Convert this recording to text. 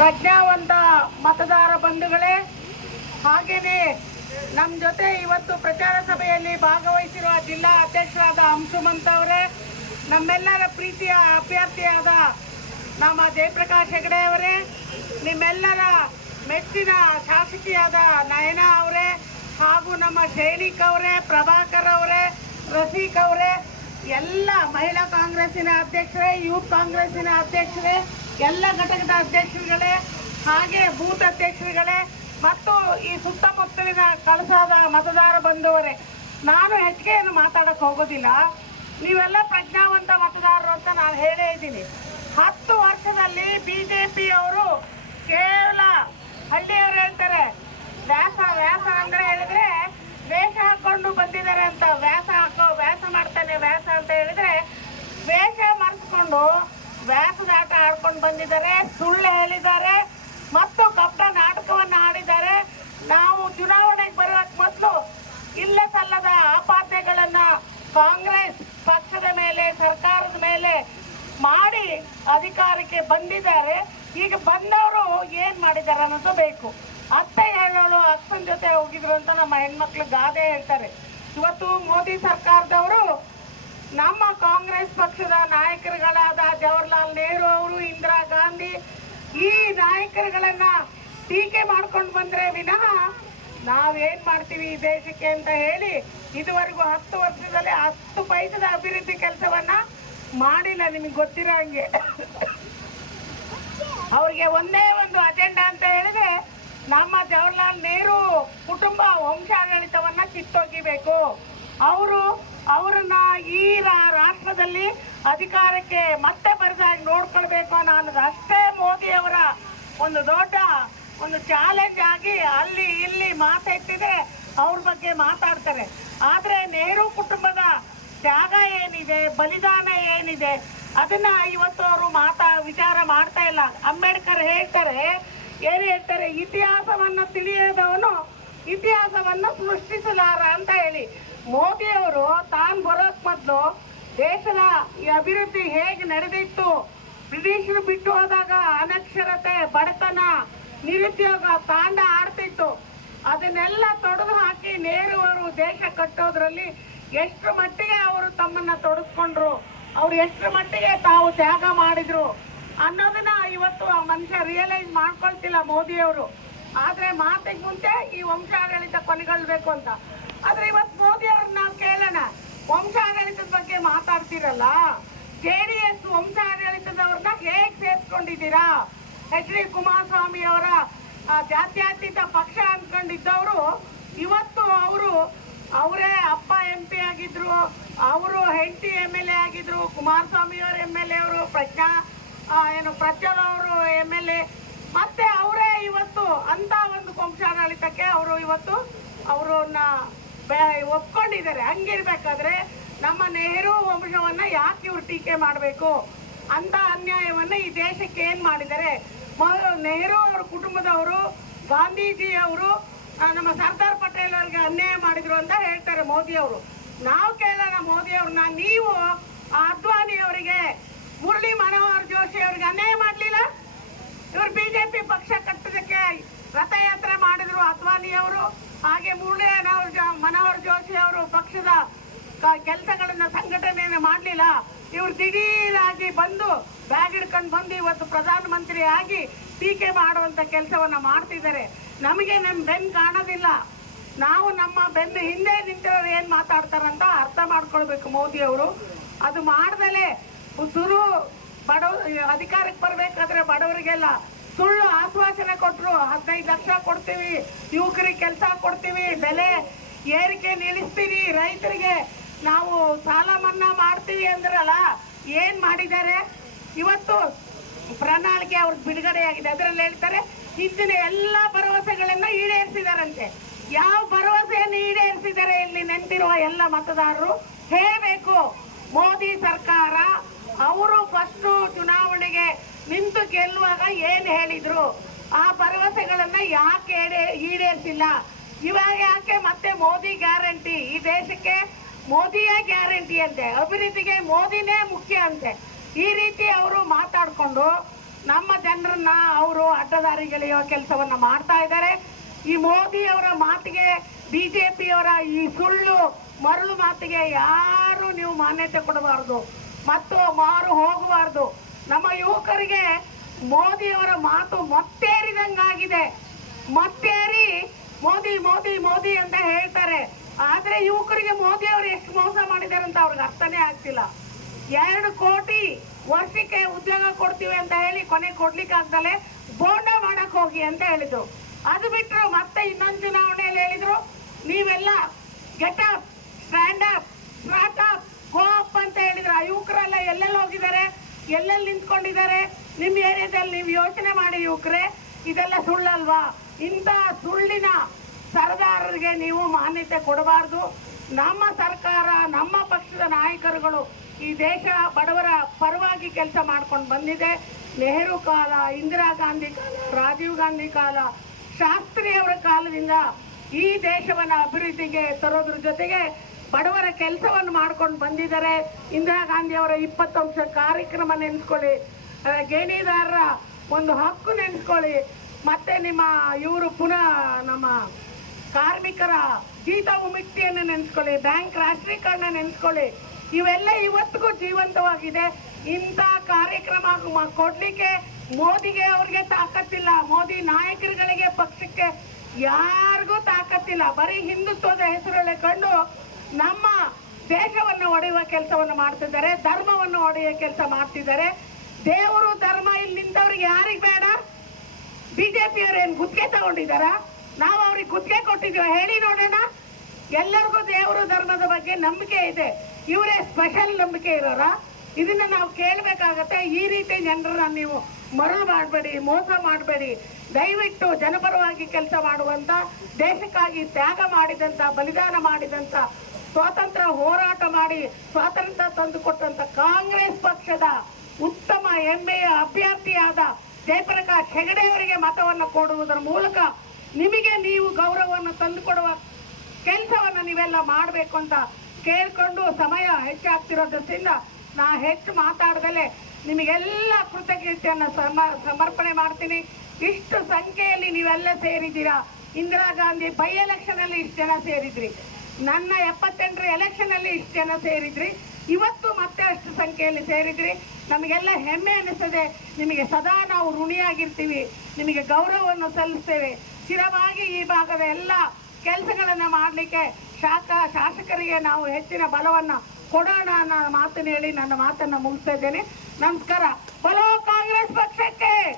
ಪ್ರಜ್ಞಾವಂತ ಮತದಾರ ಬಂಧುಗಳೇ, ಹಾಗೇನೆ ನಮ್ಮ ಜೊತೆ ಇವತ್ತು ಪ್ರಚಾರ ಸಭೆಯಲ್ಲಿ ಭಾಗವಹಿಸಿರುವ ಜಿಲ್ಲಾ ಅಧ್ಯಕ್ಷರಾದ ಅಂಶುಮಂತ್ ಅವರೇ, ನಮ್ಮೆಲ್ಲರ ಪ್ರೀತಿಯ ಅಭ್ಯರ್ಥಿಯಾದ ನಮ್ಮ ಜಯಪ್ರಕಾಶ್ ಹೆಗಡೆ ಅವರೇ, ನಿಮ್ಮೆಲ್ಲರ ಮೆಚ್ಚಿನ ಶಾಸಕಿಯಾದ ನಯನ ಅವರೇ, ಹಾಗೂ ನಮ್ಮ ಶೈನಿಕ್ ಅವರೇ, ಪ್ರಭಾಕರ್ ಅವರೇ ರಫೀಕ್ ಅವರೇ, ಎಲ್ಲ ಮಹಿಳಾ ಕಾಂಗ್ರೆಸ್ಸಿನ ಅಧ್ಯಕ್ಷರೇ, ಯೂತ್ ಕಾಂಗ್ರೆಸ್ಸಿನ ಅಧ್ಯಕ್ಷರೇ ಎಲ್ಲ ಘಟಕದ ಅಧ್ಯಕ್ಷರುಗಳೇ, ಹಾಗೆ ಬೂತ್ ಅಧ್ಯಕ್ಷರುಗಳೇ ಮತ್ತು ಈ ಸುತ್ತಮುತ್ತಲಿನ ಕಳಸಾದ ಮತದಾರ ಬಂಧುವರೇ, ನಾನು ಹೆಚ್ಚಿಗೆ ಏನು ಮಾತಾಡಕ್ಕೆ ಹೋಗೋದಿಲ್ಲ. ನೀವೆಲ್ಲ ಪ್ರಜ್ಞಾವಂತ ಮತದಾರರು ಅಂತ ನಾನು ಹೇಳೇ ಇದ್ದೀನಿ. ಹತ್ತು ವರ್ಷದಲ್ಲಿ ಬಿ ಜೆ ಅವರು ಕೇವಲ ಹಳ್ಳಿಯವರು ಹೇಳ್ತಾರೆ, ವ್ಯಾಸ ವ್ಯಾಸ ಅಂತ ಹೇಳಿದ್ರೆ ವೇಷ ಹಾಕೊಂಡು ಬಂದಿದ್ದಾರೆ ಅಂತ, ವ್ಯಾಸ ಹಾಕೋ, ವ್ಯಾಸ ಮಾಡ್ತಾನೆ ವ್ಯಾಸ ಅಂತ ಹೇಳಿದ್ರೆ ವೇಷ ಮರೆಸ್ಕೊಂಡು ವ್ಯಾಸದ ಆಟ ಆಡ್ಕೊಂಡು ಬಂದಿದ್ದಾರೆ, ಸುಳ್ಳು ಹೇಳಿದ್ದಾರೆ, ಮತ್ತು ಕಪಟ ನಾಟಕವನ್ನು ಆಡಿದ್ದಾರೆ. ನಾವು ಚುನಾವಣೆಗೆ ಬರೋಕ್ ಮೊದಲು ಇಲ್ಲ ಸಲ್ಲದ ಆಪಾದನೆಗಳನ್ನ ಕಾಂಗ್ರೆಸ್ ಪಕ್ಷದ ಮೇಲೆ, ಸರ್ಕಾರದ ಮೇಲೆ ಮಾಡಿ ಅಧಿಕಾರಕ್ಕೆ ಬಂದಿದ್ದಾರೆ. ಈಗ ಬಂದವರು ಏನ್ ಮಾಡಿದ್ದಾರೆ ಅನ್ನೋದು ಬೇಕು. ಅತ್ತೆ ಹೇಳೋಳು, ಅಕ್ಕನ ಜೊತೆ ಹೋಗಿದ್ರು ಅಂತ ನಮ್ಮ ಹೆಣ್ಮಕ್ಳು ಗಾದೆ ಹೇಳ್ತಾರೆ. ಇವತ್ತು ಮೋದಿ ಸರ್ಕಾರದವರು ನಮ್ಮ ಕಾಂಗ್ರೆಸ್ ಪಕ್ಷದ ನಾಯಕರುಗಳಾದ ಜವಹರ್ಲಾಲ್ ನೆಹರು ಅವರು, ಇಂದಿರಾ ಗಾಂಧಿ, ಈ ನಾಯಕರುಗಳನ್ನ ಟೀಕೆ ಮಾಡ್ಕೊಂಡು ಬಂದ್ರೆ ವಿನಃ ನಾವೇನ್ ಮಾಡ್ತೀವಿ ಈ ದೇಶಕ್ಕೆ ಅಂತ ಹೇಳಿ ಇದುವರೆಗೂ ಹತ್ತು ವರ್ಷದಲ್ಲಿ ಹತ್ತು ಪೈಸದ ಅಭಿವೃದ್ಧಿ ಕೆಲಸವನ್ನ ಮಾಡಿಲ್ಲ ನಿಮ್ಗೆ ಗೊತ್ತಿರೋ ಹಂಗೆ. ಅವ್ರಿಗೆ ಒಂದೇ ಒಂದು ಅಜೆಂಡಾ ಅಂತ ಹೇಳಿದ್ರೆ ನಮ್ಮ ಜವಹರ್ಲಾಲ್ ನೆಹರು ಕುಟುಂಬ ವಂಶಾಡಳಿತವನ್ನ ಕಿತ್ತೊಗಿಬೇಕು. ಅವರು ಅವರನ್ನ ಈ ರಾಷ್ಟ್ರದಲ್ಲಿ ಅಧಿಕಾರಕ್ಕೆ ಮತ್ತೆ ಬರೆದಾಗಿ ನೋಡ್ಕೊಳ್ಬೇಕು ಅನ್ನೋದು ಅಷ್ಟೇ ಮೋದಿ ಅವರ ಒಂದು ದೊಡ್ಡ ಒಂದು ಚಾಲೆಂಜ್ ಆಗಿ ಅಲ್ಲಿ ಇಲ್ಲಿ ಮಾತೆತ್ತಿದ್ರೆ ಅವ್ರ ಬಗ್ಗೆ ಮಾತಾಡ್ತಾರೆ. ಆದರೆ ನೆಹರು ಕುಟುಂಬದ ತ್ಯಾಗ ಏನಿದೆ, ಬಲಿದಾನ ಏನಿದೆ, ಅದನ್ನ ಇವತ್ತು ಅವರು ಮಾತಾ ವಿಚಾರ ಮಾಡ್ತಾ ಇಲ್ಲ. ಅಂಬೇಡ್ಕರ್ ಹೇಳ್ತಾರೆ, ಏನು ಹೇಳ್ತಾರೆ, ಇತಿಹಾಸವನ್ನು ತಿಳಿಯದವನು ಇತಿಹಾಸವನ್ನ ಸೃಷ್ಟಿಸಲಾರ ಅಂತ ಹೇಳಿ. ಮೋದಿಯವರು ತಾನು ಬರೋಕ್ ಮೊದಲು ದೇಶದ ಅಭಿವೃದ್ಧಿ ಹೇಗೆ ನಡೆದಿತ್ತು, ಬ್ರಿಟಿಷರು ಬಿಟ್ಟು ಹೋದಾಗ ಅನಕ್ಷರತೆ, ಬಡತನ, ನಿರುದ್ಯೋಗ, ತಾಂಡ ಆಡ್ತಿತ್ತು. ಅದನ್ನೆಲ್ಲ ತೊಡೆದು ಹಾಕಿ ನೇರವರು ದೇಶ ಕಟ್ಟೋದ್ರಲ್ಲಿ ಎಷ್ಟು ಮಟ್ಟಿಗೆ ಅವರು ತಮ್ಮನ್ನ ತೊಡಸ್ಕೊಂಡ್ರು, ಅವ್ರು ಎಷ್ಟು ಮಟ್ಟಿಗೆ ತಾವು ತ್ಯಾಗ ಮಾಡಿದ್ರು ಅನ್ನೋದನ್ನ ಇವತ್ತು ಆ ಮನುಷ್ಯ ರಿಯಲೈಸ್ ಮಾಡ್ಕೊಳ್ತಿಲ್ಲ ಮೋದಿ ಅವರು ಆದ್ರೆ ಮಾತಿಗೆ ಮುಂಚೆ ಈ ವಂಶಾಡಳಿತ ಕೊನೆಗೊಳ್ಬೇಕು ಅಂತ. ಆದ್ರೆ ಇವತ್ತು ಮೋದಿ ಅವ್ರನ್ನ ನಾವು ಕೇಳೋಣ. ವಂಶಾಡಳಿತದ ಬಗ್ಗೆ ಮಾತಾಡ್ತಿರಲ್ಲ? ಜೆ ಡಿ ಎಸ್ ವಂಶಾಡಳಿತದವ್ರನ್ನ ಹೇಗ್ ಸೇರ್ಸ್ಕೊಂಡಿದ್ದೀರಾ? ಎಚ್ ಡಿ ಕುಮಾರಸ್ವಾಮಿ ಅವರ ಜಾತ್ಯತೀತ ಪಕ್ಷ ಅನ್ಕೊಂಡಿದ್ದವರು, ಇವತ್ತು ಅವರು ಅವರೇ ಅಪ್ಪ ಎಂ ಪಿ ಆಗಿದ್ರು, ಅವರು ಹೆಂಡತಿ ಎಂ ಎಲ್ ಎ ಆಗಿದ್ರು, ಕುಮಾರಸ್ವಾಮಿ ಅವರು ಎಂ ಎಲ್ ಎ ಅವರು ಪ್ರಜ್ಞಾ ಏನು ಪ್ರಜ್ವಲ್ ಅವರು ಎಂ ಎಲ್ ಎ, ಮತ್ತೆ ಇವತ್ತು ಅಂತ ಒಂದು ವಂಶಾಡಳಿತಕ್ಕೆ ಅವರು ಇವತ್ತು ಅವರನ್ನ ಒಪ್ಕೊಂಡಿದ್ದಾರೆ. ಹಂಗಿರ್ಬೇಕಾದ್ರೆ ನಮ್ಮ ನೆಹರು ವಂಶವನ್ನ ಯಾಕೆ ಇವ್ರು ಟೀಕೆ ಮಾಡಬೇಕು? ಅಂತ ಅನ್ಯಾಯವನ್ನ ಈ ದೇಶಕ್ಕೆ ಏನ್ ಮಾಡಿದ್ದಾರೆ? ನೆಹರು ಅವ್ರ ಕುಟುಂಬದವರು ಗಾಂಧೀಜಿ ಅವರು ನಮ್ಮ ಸರ್ದಾರ್ ಪಟೇಲ್ ಅವರಿಗೆ ಅನ್ಯಾಯ ಮಾಡಿದ್ರು ಅಂತ ಹೇಳ್ತಾರೆ ಮೋದಿ ಅವರು ನಾವು ಕೇಳೋಣ ಮೋದಿ ಅವ್ರನ್ನ ನೀವು ಅದ್ವಾನಿ ಅವರಿಗೆ ಮುರಳಿ ಮನೋಹರ್ ಜೋಶಿ ಅವ್ರಿಗೆ ಅನ್ಯಾಯ ಮಾಡ್ಲಿಲ್ಲ? ಇವ್ರು ಬಿಜೆಪಿ ಅವರು, ಹಾಗೆ ಮುರಳಿ ಮನೋಹರ್ ಜೋಶಿ ಅವರು ಪಕ್ಷದ ಕೆಲಸಗಳನ್ನ ಸಂಘಟನೆಯನ್ನು ಮಾಡಲಿಲ್ಲ. ಇವರು ದಿಢೀರಾಗಿ ಬಂದು ಬ್ಯಾಗ್ ಹಿಡ್ಕೊಂಡು ಬಂದು ಇವತ್ತು ಪ್ರಧಾನಮಂತ್ರಿ ಆಗಿ ಟೀಕೆ ಮಾಡುವಂಥ ಕೆಲಸವನ್ನ ಮಾಡ್ತಿದ್ದಾರೆ. ನಮಗೆ ನಮ್ಮ ಬೆನ್ ಕಾಣೋದಿಲ್ಲ. ನಾವು ನಮ್ಮ ಬೆನ್ನು ಹಿಂದೆ ನಿಂತಿರೋರು ಏನು ಮಾತಾಡ್ತಾರಂತ ಅರ್ಥ ಮಾಡ್ಕೊಳ್ಬೇಕು ಮೋದಿ ಅವರು. ಅದು ಮಾಡ್ದಲೆ ಸುರು ಬಡವ, ಅಧಿಕಾರಕ್ಕೆ ಬರಬೇಕಾದ್ರೆ ಬಡವರಿಗೆಲ್ಲ ಸುಳ್ಳು ಆಶ್ವಾಸನೆ ಕೊಟ್ಟರು ಹದಿನೈದು ಲಕ್ಷ ಕೊಡ್ತೀವಿ ಯುವಕರಿಗೆ ಕೆಲಸ ಕೊಡ್ತೀವಿ, ಬೆಲೆ ಏರಿಕೆ ನಿಲ್ಲಿಸ್ತೀವಿ ರೈತರಿಗೆ ನಾವು ಸಾಲ ಮನ್ನಾ ಮಾಡ್ತೀವಿ ಅಂದ್ರಲ್ಲ, ಏನು ಮಾಡಿದ್ದಾರೆ? ಇವತ್ತು ಪ್ರಣಾಳಿಕೆ ಅವ್ರಿಗೆ ಬಿಡುಗಡೆಯಾಗಿದೆ ಅದರಲ್ಲಿ ಹೇಳ್ತಾರೆ ಹಿಂದಿನ ಎಲ್ಲ ಭರವಸೆಗಳನ್ನು ಈಡೇರಿಸಿದಾರಂತೆ. ಯಾವ ಭರವಸೆಯನ್ನು ಈಡೇರಿಸಿದ್ದಾರೆ ಇಲ್ಲಿ ನೆಂಟಿರುವ ಎಲ್ಲ ಮತದಾರರು? ಹೇಳಬೇಕು. ಮೋದಿ ಸರ್ಕಾರ, ಅವರು ಫಸ್ಟ್ ಚುನಾವಣೆಗೆ ನಿಂತು ಗೆಲ್ಲುವಾಗ ಏನ್ ಹೇಳಿದ್ರು? ಆ ಭರವಸೆಗಳನ್ನ ಯಾಕೆ ಈಡೇ- ಈಡೇರಿಸಿಲ್ಲ? ಇವಾಗ ಯಾಕೆ ಮತ್ತೆ ಮೋದಿ ಗ್ಯಾರಂಟಿ? ಈ ದೇಶಕ್ಕೆ ಮೋದಿಯೇ ಗ್ಯಾರಂಟಿ ಅಂತೆ, ಅಭಿವೃದ್ಧಿಗೆ ಮೋದಿನೇ ಮುಖ್ಯ ಅಂತೆ. ಈ ರೀತಿ ಅವರು ಮಾತಾಡ್ಕೊಂಡು ನಮ್ಮ ಜನರನ್ನ ಅವರು ಅಡ್ಡದಾರಿಗೆಳೆಯುವ ಕೆಲಸವನ್ನ ಮಾಡ್ತಾ ಇದ್ದಾರೆ. ಈ ಮೋದಿ ಅವರ ಮಾತಿಗೆ ಬಿಜೆಪಿಯವರ ಈ ಸುಳ್ಳು ಮರಳು ಮಾತಿಗೆ ಯಾರು ನೀವು ಮಾನ್ಯತೆ ಕೊಡಬಾರದು. ಮತ್ತು ಮಾರು ಹೋಗಬಾರದು. ನಮ್ಮ ಯುವಕರಿಗೆ ಮೋದಿಯವರ ಮಾತು ಮತ್ತೇರಿದಂಗಾಗಿದೆ. ಮತ್ತೇರಿ, ಮೋದಿ ಮೋದಿ ಮೋದಿ ಅಂತ ಹೇಳ್ತಾರೆ. ಆದ್ರೆ ಯುವಕರಿಗೆ ಮೋದಿ ಅವರು ಎಷ್ಟು ಮೋಸ ಮಾಡಿದ್ದಾರೆ ಅಂತ ಅವ್ರಿಗೆ ಅರ್ಥನೇ ಆಗ್ತಿಲ್ಲ. ಎರಡು ಕೋಟಿ ವರ್ಷಕ್ಕೆ ಉದ್ಯೋಗ ಕೊಡ್ತೀವಿ ಅಂತ ಹೇಳಿ ಕೊನೆ ಕೊಡ್ಲಿಕ್ಕೆ ಆಗ್ದಲೆ ಬೋಂಡ ಮಾಡಕ್ ಹೋಗಿ ಅಂತ ಹೇಳಿದ್ರು. ಅದು ಬಿಟ್ಟರು ಮತ್ತೆ ಇನ್ನೊಂದು ಚುನಾವಣೆಯಲ್ಲಿ ಹೇಳಿದ್ರು, ನೀವೆಲ್ಲ get up stand up start up go up ಅಂತ ಹೇಳಿದ್ರು. ಆ ಯುವಕರೆಲ್ಲ ಎಲ್ಲೆಲ್ಲಿ ಹೋಗಿದ್ದಾರೆ? ಎಲ್ಲೆಲ್ಲಿ ನಿಂತ್ಕೊಂಡಿದ್ದಾರೆ? ನಿಮ್ಮ ಏರಿಯಾದಲ್ಲಿ ನೀವು ಯೋಚನೆ ಮಾಡಿ ಯುವಕರೇ, ಇದೆಲ್ಲ ಸುಳ್ಳಲ್ವಾ? ಇಂಥ ಸುಳ್ಳಿನ ಸರದಾರರಿಗೆ ನೀವು ಮಾನ್ಯತೆ ಕೊಡಬಾರ್ದು. ನಮ್ಮ ಸರ್ಕಾರ, ನಮ್ಮ ಪಕ್ಷದ ನಾಯಕರುಗಳು ಈ ದೇಶ ಬಡವರ ಪರವಾಗಿ ಕೆಲಸ ಮಾಡ್ಕೊಂಡು ಬಂದಿದೆ. ನೆಹರು ಕಾಲ, ಇಂದಿರಾ ಗಾಂಧಿ ಕಾಲ, ರಾಜೀವ್ ಗಾಂಧಿ ಕಾಲ, ಶಾಸ್ತ್ರಿಯವರ ಕಾಲದಿಂದ ಈ ದೇಶವನ್ನ ಅಭಿವೃದ್ಧಿಗೆ ತರೋದ್ರ ಜೊತೆಗೆ ಬಡವರ ಕೆಲಸವನ್ನು ಮಾಡ್ಕೊಂಡು ಬಂದಿದ್ದಾರೆ. ಇಂದಿರಾ ಗಾಂಧಿ ಅವರ ಇಪ್ಪತ್ತಂಶ ಕಾರ್ಯಕ್ರಮ ನೆನೆಸ್ಕೊಳ್ಳಿ. ಗೇಣಿದಾರರ ಒಂದು ಹಕ್ಕು ನೆನೆಸ್ಕೊಳ್ಳಿ. ಮತ್ತೆ ನಿಮ್ಮ ಇವರು ಪುನಃ ನಮ್ಮ ಕಾರ್ಮಿಕರ ಜೀತ ವಿಮುಕ್ತಿಯನ್ನು ನೆನೆಸ್ಕೊಳ್ಳಿ. ಬ್ಯಾಂಕ್ ರಾಷ್ಟ್ರೀಕರಣ ನೆನೆಸ್ಕೊಳ್ಳಿ. ಇವೆಲ್ಲ ಇವತ್ತಿಗೂ ಜೀವಂತವಾಗಿದೆ. ಇಂಥ ಕಾರ್ಯಕ್ರಮ ಕೊಡ್ಲಿಕ್ಕೆ ಮೋದಿಗೆ ಅವ್ರಿಗೆ ತಾಕತ್ತಿಲ್ಲ. ಮೋದಿ ನಾಯಕರುಗಳಿಗೆ ಪಕ್ಷಕ್ಕೆ ಯಾರಿಗೂ ತಾಕತ್ತಿಲ್ಲ. ಬರೀ ಹಿಂದುತ್ವದ ಹೆಸರಲ್ಲೇ ಕಂಡು ನಮ್ಮ ದೇಶವನ್ನು ಒಡೆಯುವ ಕೆಲಸವನ್ನು ಮಾಡ್ತಿದ್ದಾರೆ, ಧರ್ಮವನ್ನು ಒಡೆಯುವ ಕೆಲಸ ಮಾಡ್ತಿದ್ದಾರೆ. ದೇವರು ಧರ್ಮ ಇಲ್ಲಿ ನಿಂತವ್ರಿಗೆ ಯಾರಿಗೆ ಬೇಡ? ಬಿಜೆಪಿ ಏನು ಗುತ್ತಿಗೆ ತಗೊಂಡಿದಾರ ನಾವು ಅವ್ರಿಗೆ ಗುತ್ತಿಗೆ ಕೊಟ್ಟಿದ್ದೀವಿ, ಹೇಳಿ ನೋಡೋಣ. ಎಲ್ಲರಿಗೂ ದೇವರು ಧರ್ಮದ ಬಗ್ಗೆ ನಂಬಿಕೆ ಇದೆ. ಇವರೇ ಸ್ಪೆಷಲ್ ನಂಬಿಕೆ ಇರೋರ? ಇದನ್ನ ನಾವು ಕೇಳಬೇಕಾಗತ್ತೆ. ಈ ರೀತಿ ಜನರನ್ನ ನೀವು ಮರಳು ಮಾಡಬೇಡಿ, ಮೋಸ ಮಾಡಬೇಡಿ. ದಯವಿಟ್ಟು ಜನಪರವಾಗಿ ಕೆಲಸ ಮಾಡುವಂತ, ದೇಶಕ್ಕಾಗಿ ತ್ಯಾಗ ಮಾಡಿದಂತ, ಬಲಿದಾನ ಮಾಡಿದಂತ ಸ್ವಾತಂತ್ರ್ಯ ಹೋರಾಟ ಮಾಡಿ ಸ್ವಾತಂತ್ರ್ಯ ತಂದುಕೊಟ್ಟಂತ ಕಾಂಗ್ರೆಸ್ ಪಕ್ಷದ ಉತ್ತಮ ಹೆಮ್ಮೆಯ ಅಭ್ಯರ್ಥಿಯಾದ ಜಯಪ್ರಕಾಶ್ ಹೆಗಡೆ ಅವರಿಗೆ ಮತವನ್ನು ಕೊಡುವುದರ ಮೂಲಕ ನಿಮಗೆ ನೀವು ಗೌರವವನ್ನು ತಂದುಕೊಡುವ ಕೆಲಸವನ್ನು ನೀವೆಲ್ಲ ಮಾಡಬೇಕು ಅಂತ ಕೇಳ್ಕೊಂಡು ಸಮಯ ಹೆಚ್ಚಾಗ್ತಿರೋದ್ರಿಂದ ನಾ ಹೆಚ್ಚು ಮಾತಾಡದಲ್ಲೇ ನಿಮಗೆಲ್ಲ ಕೃತಜ್ಞತೆಯನ್ನು ಸಮ ಸಮರ್ಪಣೆ ಮಾಡ್ತೀನಿ. ಇಷ್ಟು ಸಂಖ್ಯೆಯಲ್ಲಿ ನೀವೆಲ್ಲ ಸೇರಿದ್ದೀರಾ? ಇಂದಿರಾ ಗಾಂಧಿ ಬೈ ಎಲೆಕ್ಷನಲ್ಲಿ ಇಷ್ಟು ಜನ ಸೇರಿದ್ರಿ. ನನ್ನ ಎಪ್ಪತ್ತೆಂಟರ ಎಲೆಕ್ಷನ್ ಅಲ್ಲಿ ಇಷ್ಟು ಜನ ಸೇರಿದ್ರಿ. ಇವತ್ತು ಮತ್ತೆ ಅಷ್ಟು ಸಂಖ್ಯೆಯಲ್ಲಿ ಸೇರಿದ್ರಿ. ನಮಗೆಲ್ಲ ಹೆಮ್ಮೆ ಅನಿಸದೆ ನಿಮಗೆ ಸದಾ ನಾವು ಋಣಿಯಾಗಿರ್ತೀವಿ. ನಿಮಗೆ ಗೌರವವನ್ನು ಸಲ್ಲಿಸ್ತೇವೆ. ಸ್ಥಿರವಾಗಿ ಈ ಭಾಗದ ಎಲ್ಲ ಕೆಲಸಗಳನ್ನು ಮಾಡಲಿಕ್ಕೆ ಶಾಖ, ಶಾಸಕರಿಗೆ ನಾವು ಹೆಚ್ಚಿನ ಬಲವನ್ನು ಕೊಡೋಣ ಅನ್ನೋ ಮಾತನ್ನು ಹೇಳಿ ನನ್ನ ಮಾತನ್ನ ಮುಗಿಸ್ತಾ ಇದ್ದೇನೆ. ನಮಸ್ಕಾರ. ಬಲೋ ಕಾಂಗ್ರೆಸ್ ಪಕ್ಷಕ್ಕೆ.